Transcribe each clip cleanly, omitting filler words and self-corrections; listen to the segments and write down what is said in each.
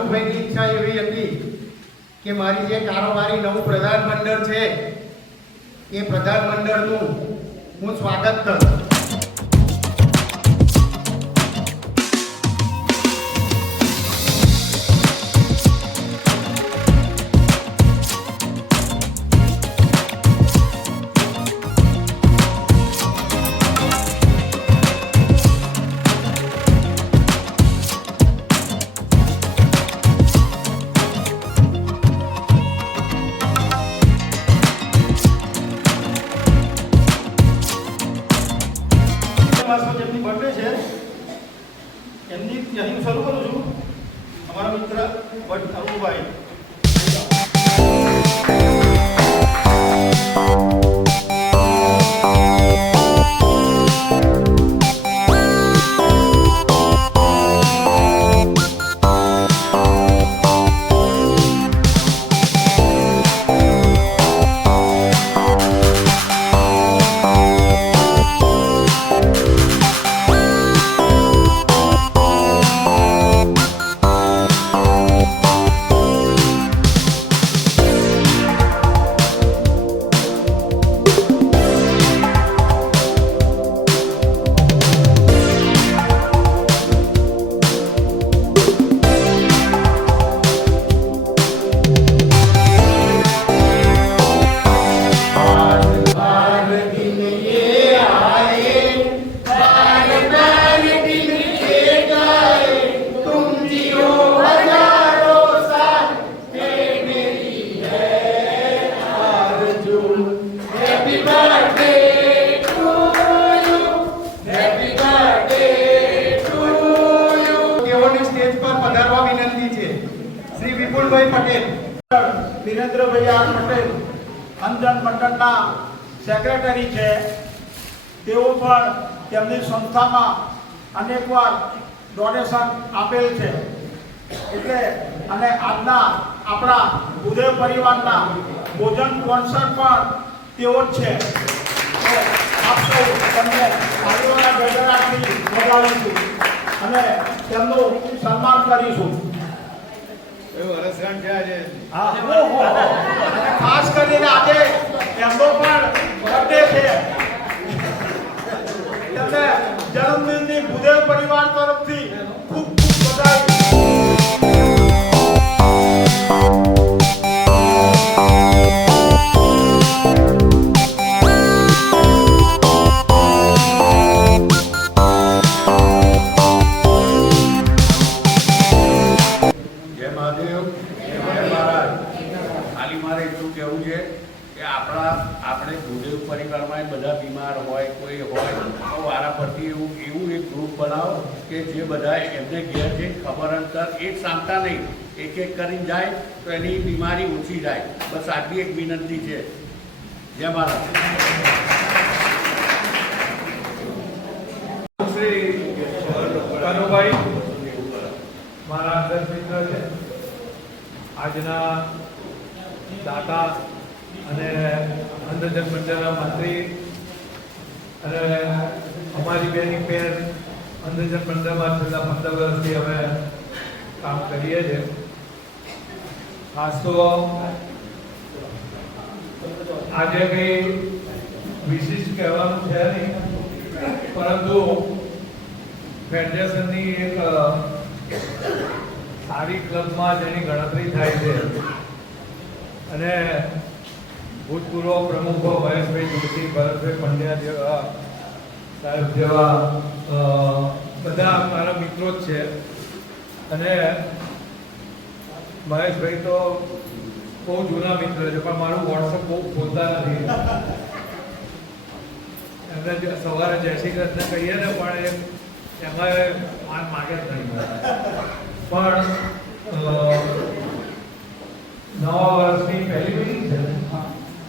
કાનુભાઈની ઈચ્છા એવી હતી કે મારી જે કારોબારી નવું પ્રધાનમંડળ છે એ પ્રધાનમંડળનું હું સ્વાગત કરું. જેમની બર્થડે છે એમની ત્યાંથી શરૂ કરું છું. અમારા મિત્ર ભટ્ટ અરુણભાઈ. શ્રી વિપુલભાઈ પટેલ, વિરેન્દ્રભાઈ આર પટેલ અંજન મંડળના સેક્રેટરી છે. તેઓ પણ તેમની સંસ્થામાં અનેકવાર ડોનેશન આપેલ છે. એટલે અને આજના આપણા ઉદય પરિવારના ભોજન કોન્સર્ટ પણ તેઓ જ છે. આપ સૌ તેમને આગળના ગજરાથી વધાવીશું અને તેમનું સન્માન કરીશું. ખાસ કરીને આજે એમનો પણ બર્થડે છે. તેમને જન્મદિનની ભૂદેવ પરિવાર તરફથી ખૂબ ખૂબ બધાઈ. મારે એટલું કહેવું છે કે આપણે ભૂદેવ પરિવારમાં બધા બીમાર હોય કોઈ હોય તો વારા પરથી એવું એક ગ્રુપ બનાવો કે જે બધા એમને ઘેર છે ખબર અંતર એક સામતા નહીં એક એક કરીને જાય તો એની બીમારી ઓછી જાય. બસ આટલી એક વિનંતી છે. જય મહારાજ. શ્રી કાનુભાઈ મારા આદર્શ મિત્ર છે. આજના દાતા અને અંધજન મંડળના મંત્રી અને અમારી બેની પેર અંધજન મંડળમાં છેલ્લા 15 વર્ષથી અમે કામ કરીએ છીએ. ખાસ તો આજે કંઈ વિશિષ્ટ કહેવાનું છે નહીં, પરંતુ ફેડરેશનની એક સારી ક્લબમાં જેની ગણતરી થાય છે અને ભૂતપૂર્વ પ્રમુખો મહેશભાઈ જોશી, ભરતભાઈ પંડ્યા જેવા સાહેબ જેવા બધા મારા મિત્રો જ છે. અને મહેશભાઈ તો બહુ જૂના મિત્ર છે, પણ મારું વોટ્સઅપ બહુ ખોલતા નથી. એમને સવારે જય શ્રી કૃષ્ણ કહીએ ને પણ એમાં માગે જ નહીં. પણ નવા વર્ષની પહેલી મીટિંગ છે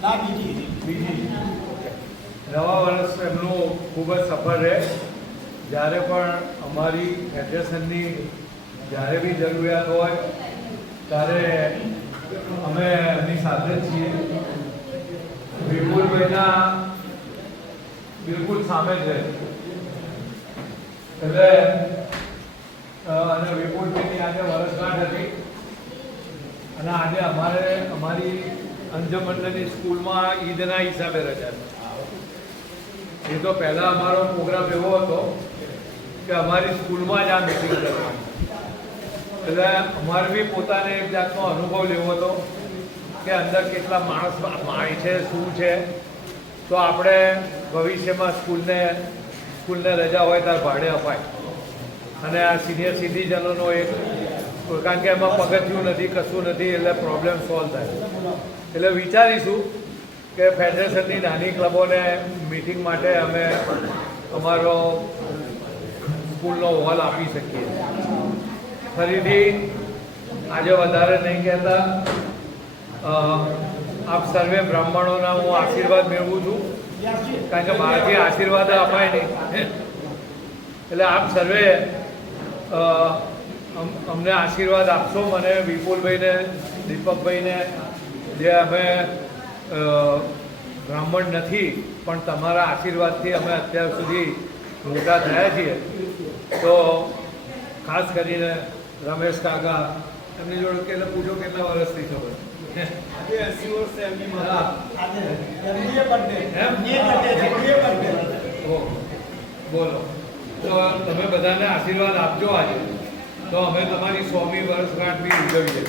ના બીજી નવા વર્ષ એમનું ખૂબ જ સફળ રહે. જ્યારે પણ અમારી ફેડરેશનની જ્યારે બી જરૂરિયાત હોય ત્યારે અમે એમની સાથે જ છીએ. વિપુલભાઈના બિલકુલ સામે છે. એટલે અને વિપુલભાઈની આજે વર્ષગાંઠ હતી. અને આજે અમારી અંજમ મંડળની સ્કૂલમાં ઈદના હિસાબે રજા છે. એ તો પહેલાં અમારો પ્રોગ્રામ એવો હતો કે અમારી સ્કૂલમાં જ આ મિટિંગ કરવાની, એટલે અમારે બી પોતાને એક જાતનો અનુભવ લેવો હતો કે અંદર કેટલા માણસ માય છે, શું છે, તો આપણે ભવિષ્યમાં સ્કૂલને રજા હોય ત્યારે ભાડે અપાય. અને આ સિનિયર સિટીઝનોનો એક, કારણ કે એમાં પગથિયું નથી, કશું નથી, એટલે પ્રોબ્લેમ સોલ્વ થાય. એટલે વિચારીશું કે ફેડરેશનની નાની ક્લબોને મિટિંગ માટે અમે અમારો સ્કૂલનો હોલ આપી શકીએ. ફરીથી આજે વધારે નહીં કહેતા, આપ સર્વે બ્રાહ્મણોના હું આશીર્વાદ મેળવું છું, કારણ કે બહારથી આશીર્વાદ અપાય નહીં. એટલે આપ સર્વે અમને આશીર્વાદ આપશો, મને વિપુલભાઈને, દીપકભાઈને, જે અમે બ્રાહ્મણ નથી પણ તમારા આશીર્વાદથી અમે અત્યાર સુધી મોટા થયા છીએ. તો ખાસ કરીને રમેશ કાકા, એમની જોડે કેટલા પૂછો કેટલા વર્ષથી ખબર? આજે 80 વર્ષ એમની હા. આજે એમની બર્થડે બોલો. તો તમે બધાને આશીર્વાદ આપજો આજે, તો અમે તમારી 100મી વર્ષગાંઠ બી ઉજવીએ.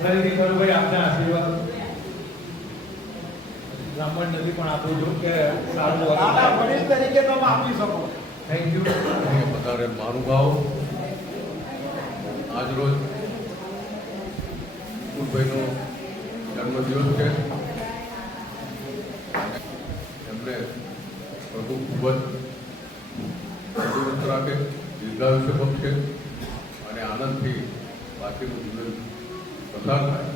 ફરીથી ખરુભાઈ આપને આશીર્વાદ બ્રાહ્મણ નથી પણ આપું છું કે સારું વડીલ તરીકે તમે આપી શકો. Thank you. વધારે મહાનુભાવ, આજરોજ વિપુલભાઈનો જન્મદિવસ છે. એમને પ્રભુ ખૂબ જ તંદુરસ્ત રાખે, દીર્ઘાયુષ્ય બક્ષે અને આનંદથી બાકીનું જીવન પસાર થાય.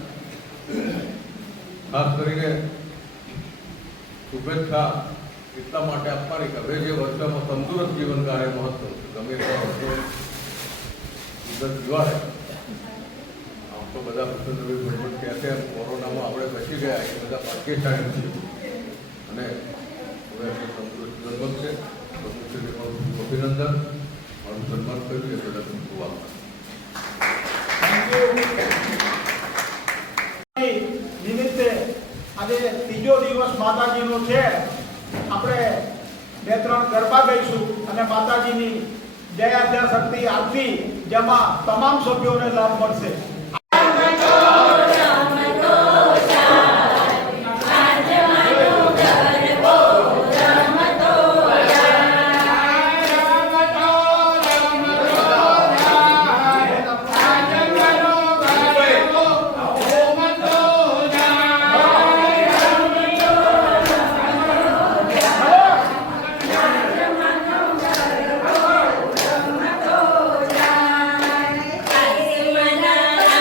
ખાસ કરીને શુભેચ્છા એટલા માટે આપવાની કે હવે જે વર્ષોમાં તંદુરસ્ત જીવન કાળે મહત્વ ગમે તેવા વર્ષો જીવન જીવાય. આમ તો બધા પ્રસન્નભાઈ ભગવત કહે છે કોરોનામાં આપણે બચી ગયા એ બધા ભાગ્યશાળી છીએ અને હવે આપણે તંદુરસ્ત જીવન બનશે. પ્રમુખશ્રીને પણ અભિનંદન, મારું સન્માન કર્યું એ બધા ખૂબ આભાર. નિમિત્તે આજે ત્રીજો દિવસ માતાજીનો છે. આપણે 2-3 ગરબા ગાઈશું અને માતાજીની જય આદ્યા શક્તિ આરતી, જેમાં તમામ સભ્યોને લાભ મળશે. Mana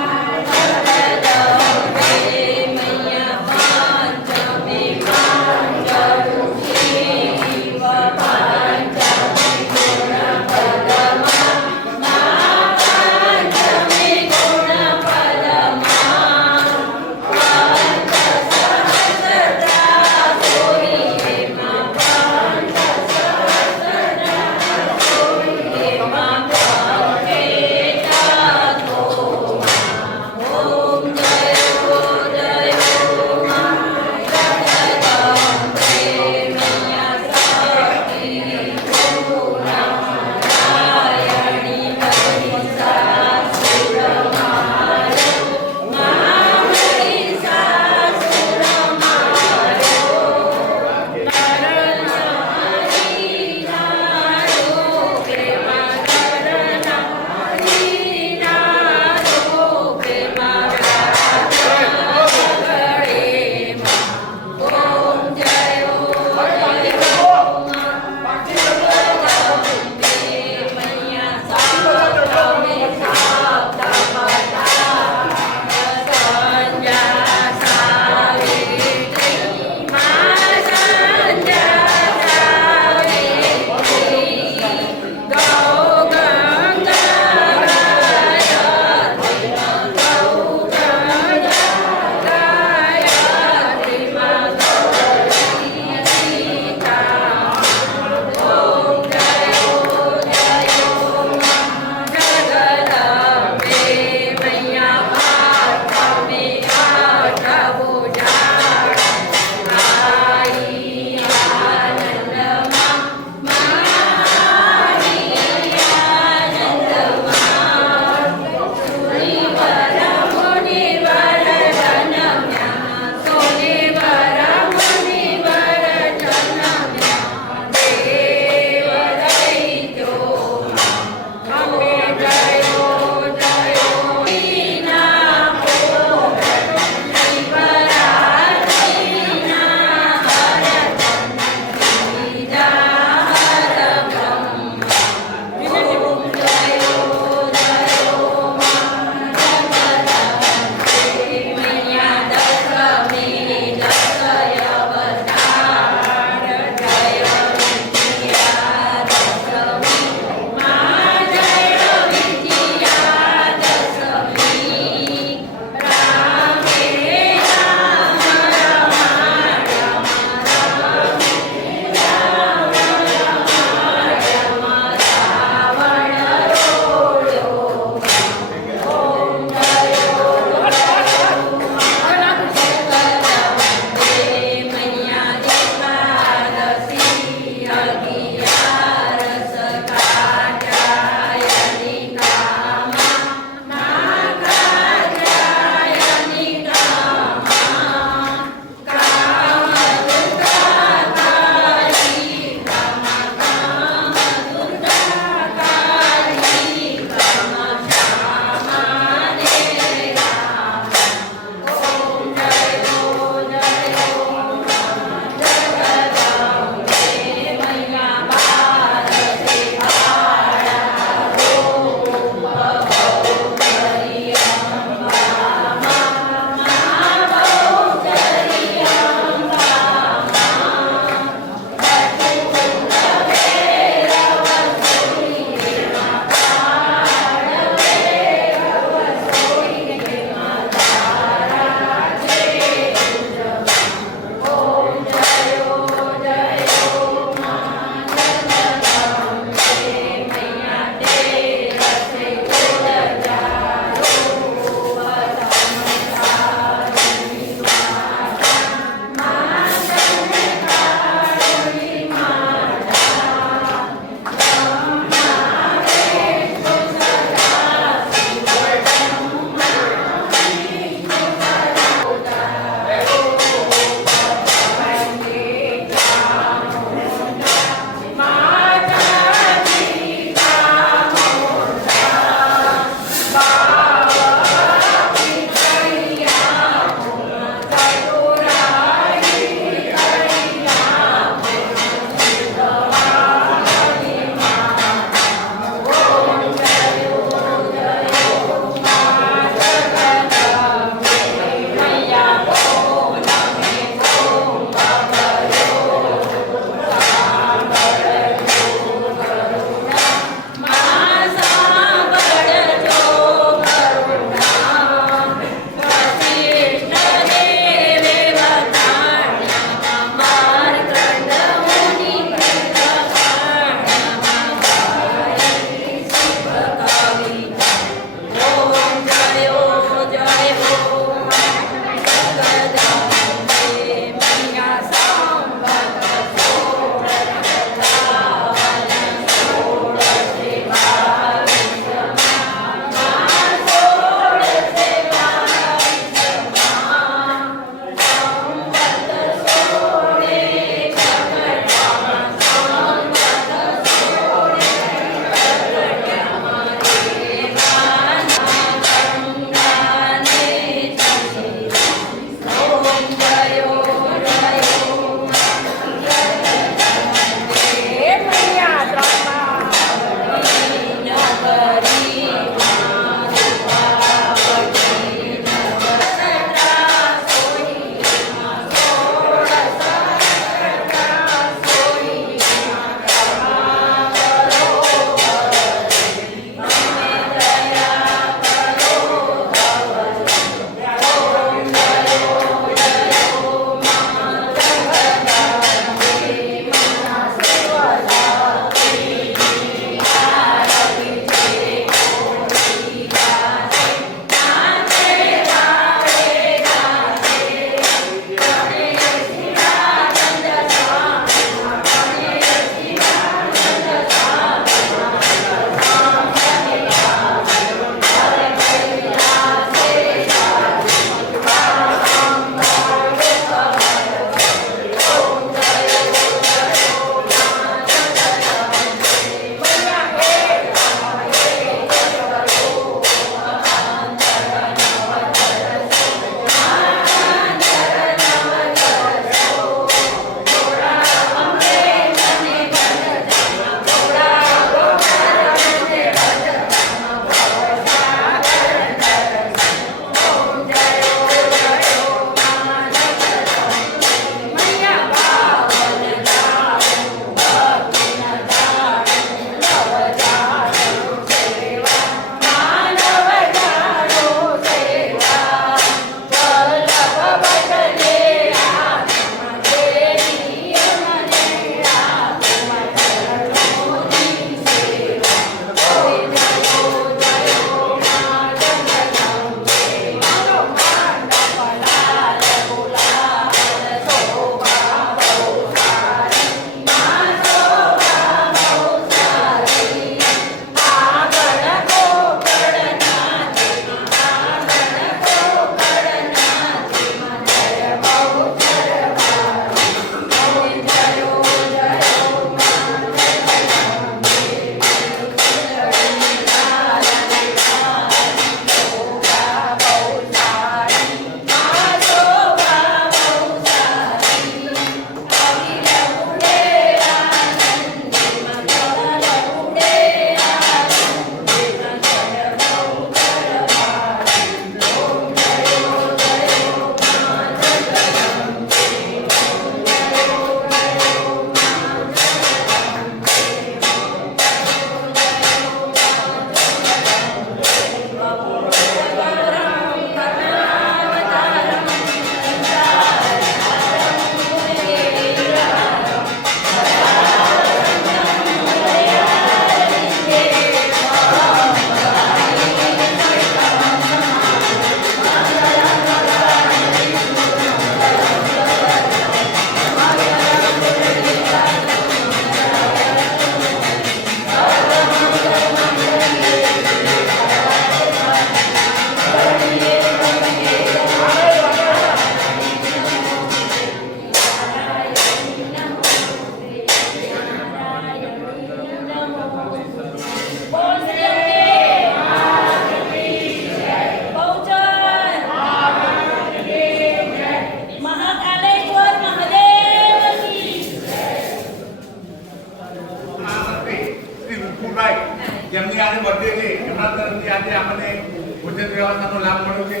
વ્યવસ્થાનો લાભ મળ્યો છે.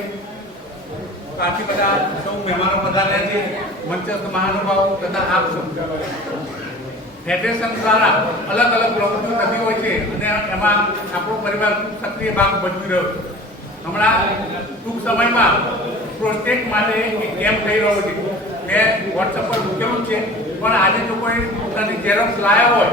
આથી બધા સૌ મહેમાનો પધાર્યા છે, મંચસ્થ મહાનુભાવો તથા આપ સૌ. ફેડરેશન દ્વારા અલગ અલગ પ્રવૃત્તિઓ થતી હોય છે અને એમાં આપણો પરિવાર ખૂબ સક્રિય ભાગ ભજવી રહ્યો છે. હમણાં ટૂંક સમયમાં પ્રોસ્ટેટ માટે એક કેમ્પ થઈ રહ્યો છે. મેં વોટ્સઅપ પર મૂકેલું છે, પણ આજે જો કોઈ પોતાની ઝેરોક્સ લાવ્યા હોય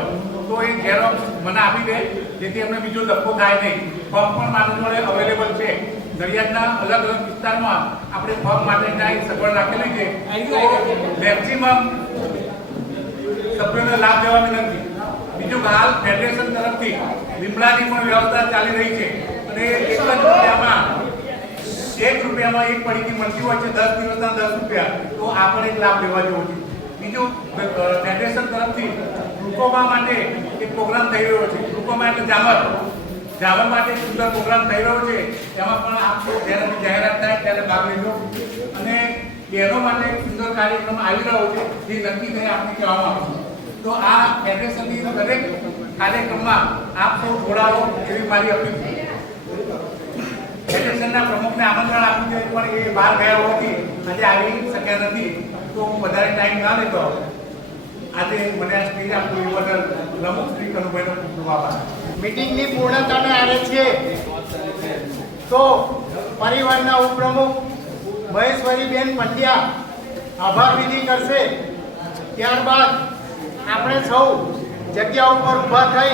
તો એ ઝેરોક્સ મને આપી દે, જેથી એમને બીજો ધક્કો થાય નહીં. ફોર્મ પણ મારી જોડે અવેલેબલ છે. નડિયાદના અલગ અલગ વિસ્તારમાં આપણે ફોર્મ માટેના એક સગવડ રાખેલી છે. મેક્સિમમ સભ્યોને લાભ દેવા વિનંતી. બીજું હાલ ફેડરેશન તરફથી લીમડાની પણ વ્યવસ્થા ચાલી રહી છે અને એક રૂપિયામાં એક પડીકી મળતી હોય છે. 10 દિવસના 10 રૂપિયા. તો આ પણ એક લાભ લેવા જેવો છે. બીજું ફેડરેશન તરફથી ગ્લુકોમા માટે એક પ્રોગ્રામ થઈ રહ્યો છે. ગ્લુકોમા એટલે જામર માટે એક સુંદર પ્રોગ્રામ થઈ રહ્યો છે. એમાં પણ આપ જ્યારે જાહેરાત થાય ત્યારે ભાગ લેજો. અને બહેનો માટે એક સુંદર કાર્યક્રમ આવી રહ્યો છે, જે નક્કી થઈ આપને કહેવામાં આવશે. તો આ ફેડરેશનની દરેક કાર્યક્રમમાં આપ સૌ જોડાવો એવી મારી અપીલ છે. ફેડરેશનના પ્રમુખને આમંત્રણ આપ્યું છે, પણ એ બહાર ગયા હોવાથી આજે આવી શક્યા નથી. તો હું વધારે ટાઈમ ના લેતો આજે મને આ સ્પીચ આપવું એ બદલ પ્રમુખ શ્રી કનુભાઈનો ખૂબ ખૂબ આભાર. મીટિંગની પૂર્ણતાને આરે છે તો પરિવારના ઉપપ્રમુખ મહેશ્વરીબેન પંડ્યા આભાર વિધિ કરશે. ત્યારબાદ આપણે સૌ જગ્યા ઉપર ઊભા થઈ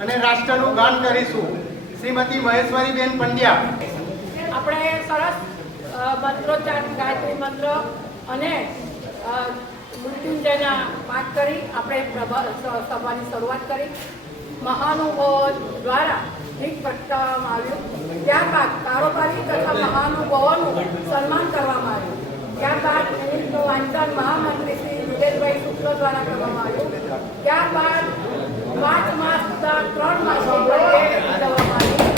અને રાષ્ટ્રનું ગાન કરીશું. શ્રીમતી મહેશ્વરીબેન પંડ્યા. આપણે સરસ મંત્રોચ્ચાર, ગાયત્રી મંત્ર અને મૃત્યુંજયના પાઠ કરી આપણે સભાની શરૂઆત કરી. મહાનુભાવો દ્વારા ગીત પ્રગટાવવામાં આવ્યું. ત્યારબાદ કારોબારી તથા મહાનુભાવોનું સન્માન કરવામાં આવ્યું. ત્યારબાદ નિમિત્તનું વાંચન મહામંત્રી શ્રી નિલેશભાઈ શુક્લ દ્વારા કરવામાં આવ્યું. ત્યારબાદ 5 માસ સુધા 3 માસની ઉજવવામાં આવી.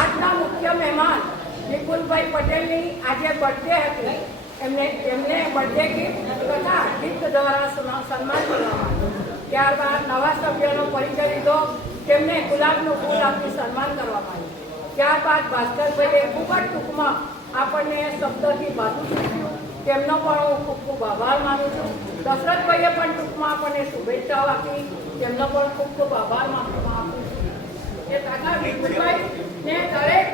આજના મુખ્ય મહેમાન નિકુલભાઈ પટેલની આજે બર્થડે હતી. એમને બર્થડે ગિફ્ટ તથા ગિફ્ટ દ્વારા સન્માન કરવામાં આવ્યું. ત્યારબાદ નવા સભ્યોનો પરિચય લીધો, તેમને ગુલાબનું ફૂલ આપી સન્માન કરવામાં આવ્યું. ત્યારબાદ ભાસ્કરભાઈએ ખૂબ જ ટૂંકમાં આપણને શબ્દથી બાજુ શીખ્યું, તેમનો પણ હું ખૂબ ખૂબ આભાર માનું છું. દશરથભાઈએ પણ ટૂંકમાં આપણને શુભેચ્છાઓ આપી, તેમનો પણ ખૂબ ખૂબ આભાર આપું છું. એ કાકા વિપુલભાઈ ને દરેક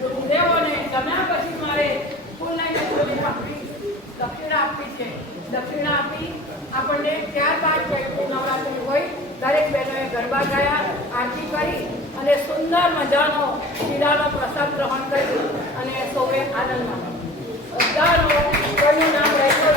ગુરુદેવોને ગમ્યા પછી મારે ફૂલ લઈને દક્ષિણા આપી છે. દક્ષિણા આપી આપણને ત્યારબાદ ચૈત્રી નવરાત્રિ હોય દરેક બહેનોએ ગરબા ગાયા, આરતી કરી અને સુંદર મજાનો શીરાનો પ્રસાદ ગ્રહણ કરી અને સૌએ આનંદ માણ્યો. બધાનો કોઈનું નામ રહેતો